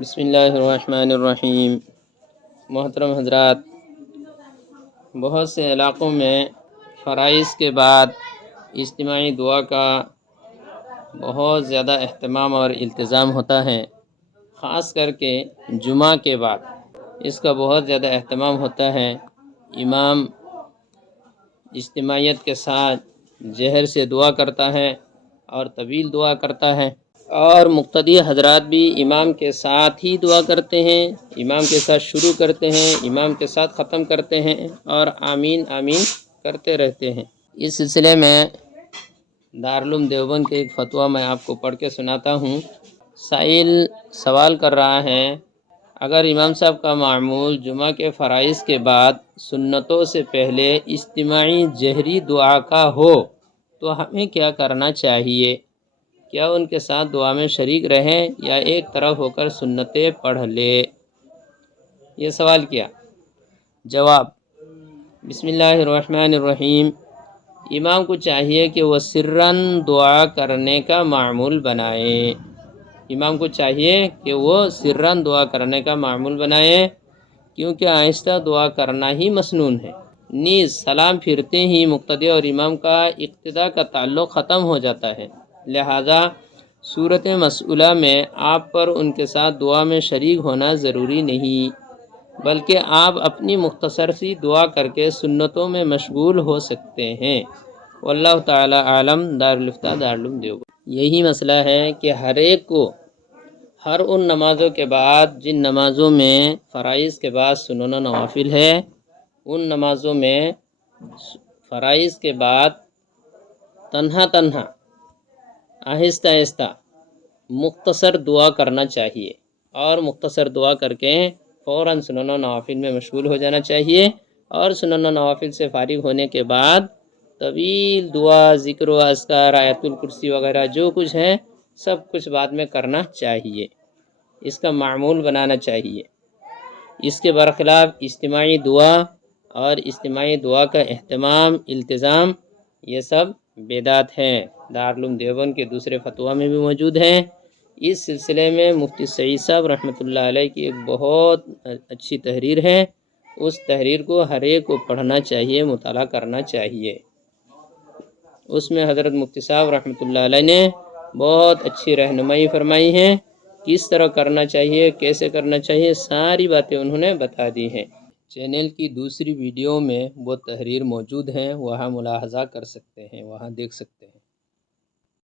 بسم اللہ الرحمن الرحیم۔ محترم حضرات، بہت سے علاقوں میں فرائض کے بعد اجتماعی دعا کا بہت زیادہ اہتمام اور التزام ہوتا ہے، خاص کر کے جمعہ کے بعد اس کا بہت زیادہ اہتمام ہوتا ہے۔ امام اجتماعیت کے ساتھ جہر سے دعا کرتا ہے اور طویل دعا کرتا ہے، اور مقتدی حضرات بھی امام کے ساتھ ہی دعا کرتے ہیں، امام کے ساتھ شروع کرتے ہیں، امام کے ساتھ ختم کرتے ہیں اور آمین آمین کرتے رہتے ہیں۔ اس سلسلے میں دارالعلوم دیوبند کے ایک فتویٰ میں آپ کو پڑھ کے سناتا ہوں۔ سائل سوال کر رہا ہے، اگر امام صاحب کا معمول جمعہ کے فرائض کے بعد سنتوں سے پہلے اجتماعی جہری دعا کا ہو تو ہمیں کیا کرنا چاہیے؟ کیا ان کے ساتھ دعا میں شریک رہیں یا ایک طرف ہو کر سنتیں پڑھ لے؟ یہ سوال کیا۔ جواب: بسم اللہ الرحمن الرحیم۔ امام کو چاہیے کہ وہ سرًا دعا کرنے کا معمول بنائے۔ امام کو چاہیے کہ وہ سرًا دعا کرنے کا معمول بنائے، کیونکہ آہستہ دعا کرنا ہی مسنون ہے۔ نیز سلام پھرتے ہی مقتدی اور امام کا اقتداء کا تعلق ختم ہو جاتا ہے، لہذا صورت مسئولہ میں آپ پر ان کے ساتھ دعا میں شریک ہونا ضروری نہیں، بلکہ آپ اپنی مختصر سی دعا کر کے سنتوں میں مشغول ہو سکتے ہیں۔ واللہ تعالی عالم۔ دارالفتہ دارالعلوم دیوبند۔ یہی مسئلہ ہے کہ ہر ایک کو ہر ان نمازوں کے بعد جن نمازوں میں فرائض کے بعد سنن و نوافل ہے، ان نمازوں میں فرائض کے بعد تنہا آہستہ آہستہ مختصر دعا کرنا چاہیے، اور مختصر دعا کر کے فوراً سنن و نوافل میں مشغول ہو جانا چاہیے، اور سنن و نوافل سے فارغ ہونے کے بعد طویل دعا، ذکر و اذکار، آیت الکرسی وغیرہ جو کچھ ہے سب کچھ بعد میں کرنا چاہیے، اس کا معمول بنانا چاہیے۔ اس کے برخلاف اجتماعی دعا اور اجتماعی دعا کا اہتمام، التزام، یہ سب بدعت ہیں۔ دارالعلوم دیوبند کے دوسرے فتویٰ میں بھی موجود ہیں۔ اس سلسلے میں مفتی سعید صاحب رحمۃ اللہ علیہ کی ایک بہت اچھی تحریر ہے، اس تحریر کو ہر ایک کو پڑھنا چاہیے، مطالعہ کرنا چاہیے۔ اس میں حضرت مفتی صاحب رحمۃ اللہ علیہ نے بہت اچھی رہنمائی فرمائی ہے، کس طرح کرنا چاہیے، کیسے کرنا چاہیے، ساری باتیں انہوں نے بتا دی ہیں۔ چینل کی دوسری ویڈیو میں وہ تحریر موجود ہیں، وہاں ملاحظہ کر سکتے ہیں، وہاں دیکھ سکتے ہیں۔